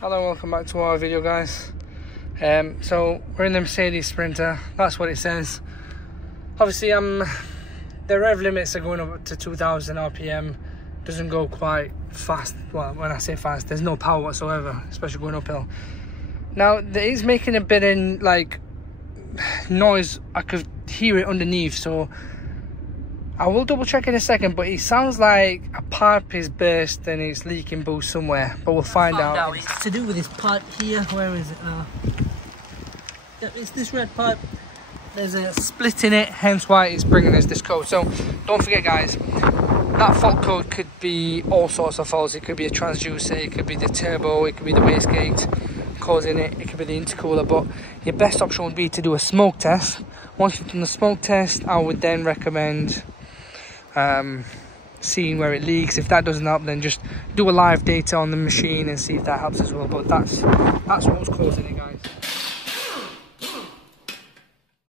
Hello, welcome back to our video, guys. So we're in the Mercedes Sprinter. That's what it says. Obviously, the rev limits are going up to 2000 RPM. Doesn't go quite fast. Well, when I say fast, there's no power whatsoever, especially going uphill. Now, it is making a bit in like noise. I could hear it underneath, so I will double check in a second, but it sounds like a pipe is burst and it's leaking boost somewhere, but we'll find out. It's to do with this pipe here. Where is it now? Yep, it's this red pipe. There's a split in it, hence why it's bringing us this code. So don't forget, guys, that fault code could be all sorts of faults. It could be a transducer, it could be the turbo, it could be the wastegate causing it, it could be the intercooler, but your best option would be to do a smoke test. Once you've done the smoke test, I would then recommend seeing where it leaks. If that doesn't help, then just do a live data on the machine and see if that helps as well. But that's what's causing it, guys.